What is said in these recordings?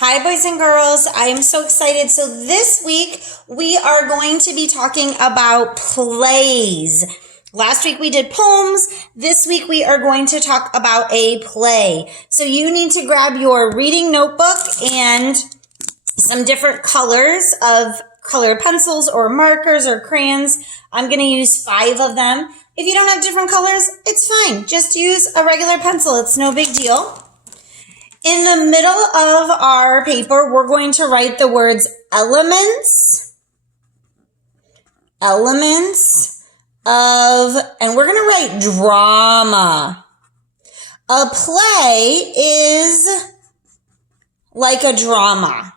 Hi, boys and girls. I am so excited. So this week we are going to be talking about plays. Last week we did poems. This week we are going to talk about a play. So you need to grab your reading notebook and some different colors of colored pencils or markers or crayons. I'm going to use 5 of them. If you don't have different colors, it's fine. Just use a regular pencil. It's no big deal. In the middle of our paper, we're going to write the words elements of, and we're going to write drama. A play is like a drama.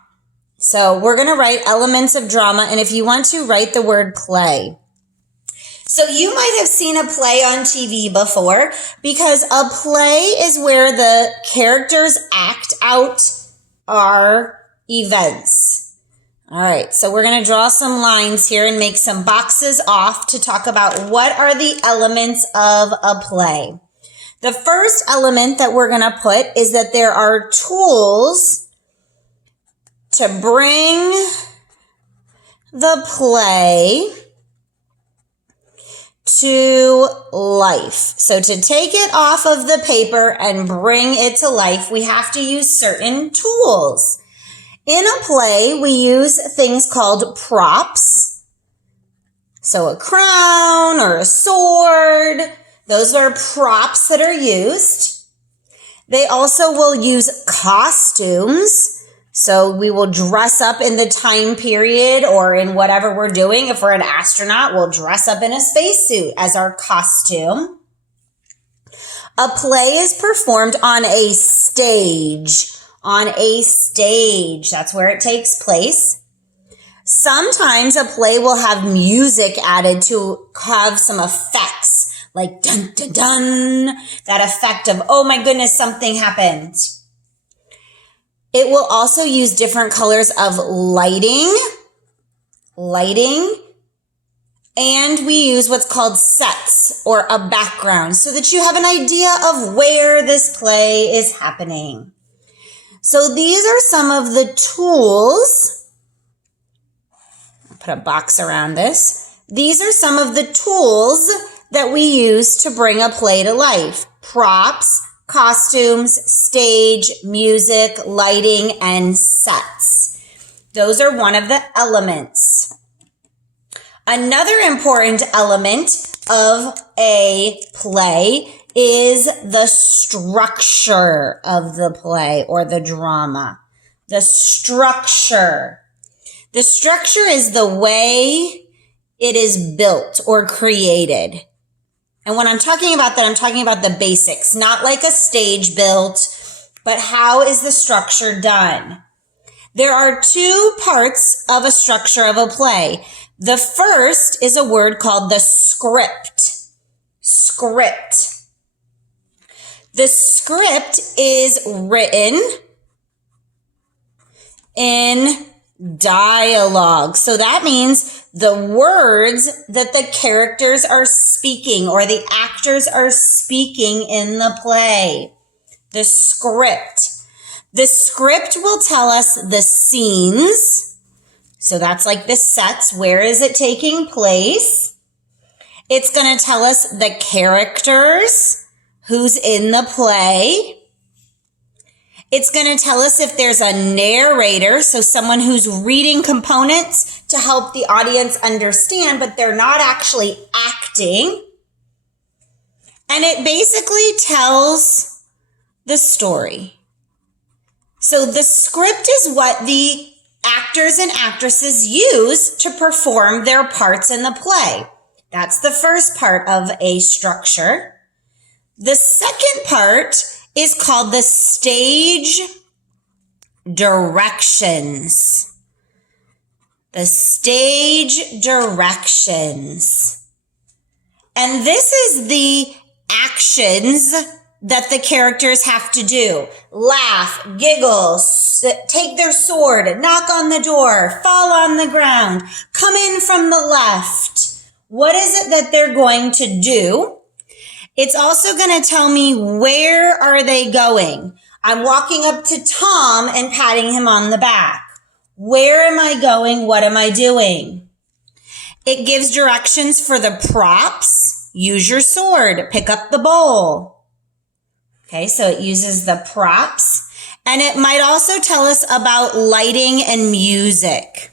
So we're going to write elements of drama, and if you want to, write the word play. So you might have seen a play on TV before, because a play is where the characters act out our events. All right, so we're going to draw some lines here and make some boxes off to talk about what are the elements of a play. The first element that we're going to put is that there are tools to bring the play to life. So to take it off of the paper and bring it to life, we have to use certain tools. In a play, we use things called props. So a crown or a sword, those are props that are used. They also will use costumes. So we will dress up in the time period or in whatever we're doing. If we're an astronaut, we'll dress up in a spacesuit as our costume. A play is performed on a stage. On a stage. That's where it takes place. Sometimes a play will have music added to have some effects, like dun dun dun, that effect of, oh my goodness, something happened. It will also use different colors of lighting, and we use what's called sets or a background so that you have an idea of where this play is happening. So these are some of the tools. I'll put a box around this. These are some of the tools that we use to bring a play to life. Props, costumes, stage, music, lighting, and sets. Those are one of the elements. Another important element of a play is the structure of the play or the drama. The structure. The structure is the way it is built or created. And when I'm talking about that, I'm talking about the basics, not like a stage built, but how is the structure done? There are 2 parts of a structure of a play. The first is a word called the script. Script. The script is written in dialogue. So that means the words that the characters are speaking or the actors are speaking in the play. The script. The script will tell us the scenes. So that's like the sets. Where is it taking place? It's going to tell us the characters, who's in the play. It's going to tell us if there's a narrator, so someone who's reading components to help the audience understand, but they're not actually acting. And it basically tells the story. So the script is what the actors and actresses use to perform their parts in the play. That's the first part of a structure. The second part is called the stage directions. The stage directions. And this is the actions that the characters have to do. Laugh, giggle, take their sword, knock on the door, fall on the ground, come in from the left. What is it that they're going to do? It's also going to tell me where are they going. I'm walking up to Tom and patting him on the back. Where am I going? What am I doing? It gives directions for the props. Use your sword. Pick up the bowl. Okay, so it uses the props. And it might also tell us about lighting and music.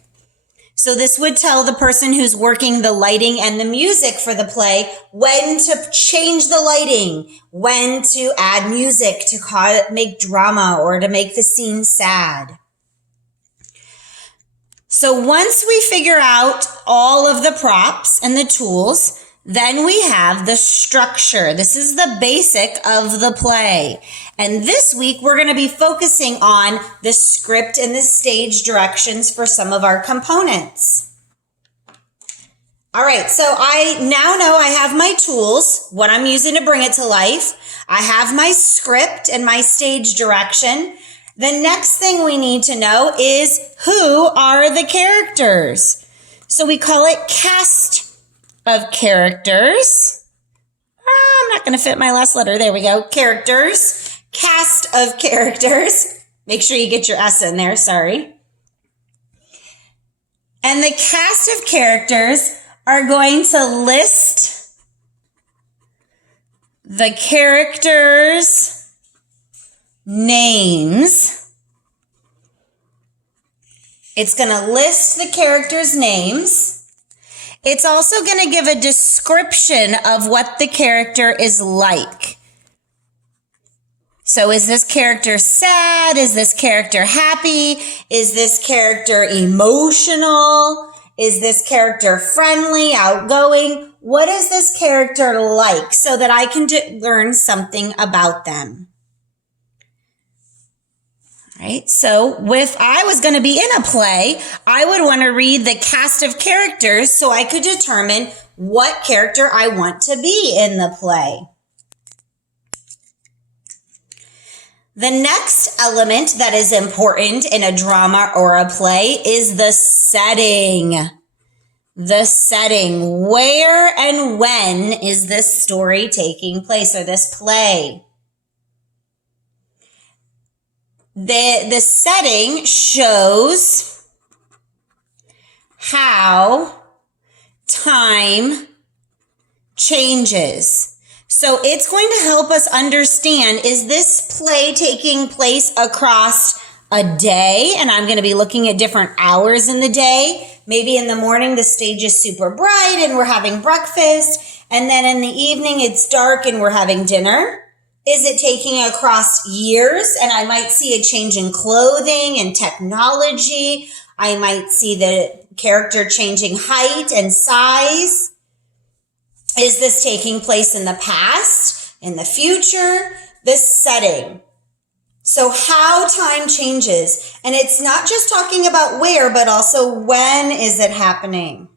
So this would tell the person who's working the lighting and the music for the play when to change the lighting, when to add music to make drama or to make the scene sad. So once we figure out all of the props and the tools, then we have the structure. This is the basic of the play. And this week, we're going to be focusing on the script and the stage directions for some of our components. All right, so I now know I have my tools, what I'm using to bring it to life. I have my script and my stage direction. The next thing we need to know is who are the characters? So we call it cast of characters. I'm not going to fit my last letter. There we go. Characters. Cast of characters. Make sure you get your S in there. Sorry. And the cast of characters are going to list the characters' names. It's going to list the characters' names. It's also going to give a description of what the character is like. So is this character sad? Is this character happy? Is this character emotional? Is this character friendly, outgoing? What is this character like so that I can learn something about them? Right? So if I was going to be in a play, I would want to read the cast of characters so I could determine what character I want to be in the play. The next element that is important in a drama or a play is the setting. The setting. Where and when is this story taking place or this play? The setting shows how time changes. So it's going to help us understand, is this play taking place across a day? And I'm going to be looking at different hours in the day. Maybe in the morning, the stage is super bright and we're having breakfast. And then in the evening, it's dark and we're having dinner. Is it taking across years? And I might see a change in clothing and technology. I might see the character changing height and size. Is this taking place in the past, in the future? This setting. So how time changes. And it's not just talking about where, but also when is it happening?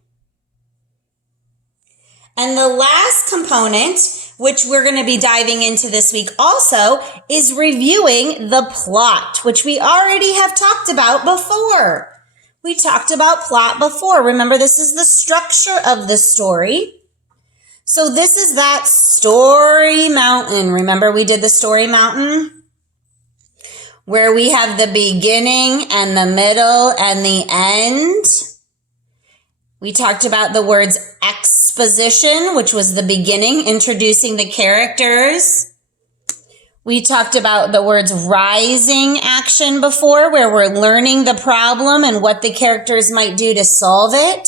And the last component, which we're going to be diving into this week also, is reviewing the plot, which we already have talked about before. We talked about plot before. Remember, this is the structure of the story. So this is that story mountain. Remember, we did the story mountain where we have the beginning and the middle and the end. We talked about the words exposition, which was the beginning, introducing the characters. We talked about the words rising action before, where we're learning the problem and what the characters might do to solve it.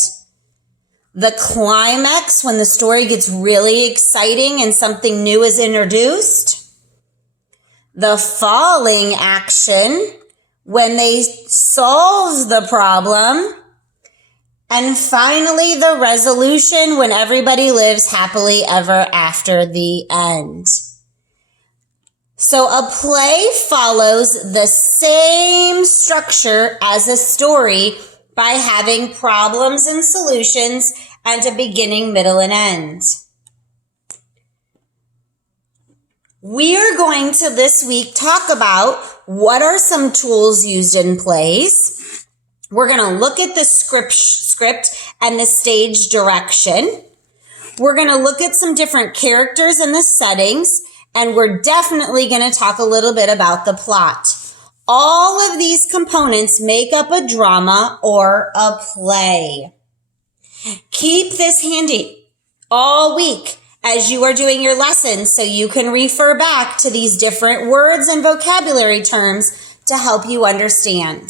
The climax, when the story gets really exciting and something new is introduced. The falling action, when they solve the problem. And finally, the resolution, when everybody lives happily ever after the end. So a play follows the same structure as a story by having problems and solutions and a beginning, middle, and end. We are going to this week talk about what are some tools used in plays. We're going to look at the script and the stage direction. We're going to look at some different characters and the settings, And we're definitely going to talk a little bit about the plot. All of these components make up a drama or a play. Keep this handy all week as you are doing your lessons so you can refer back to these different words and vocabulary terms to help you understand.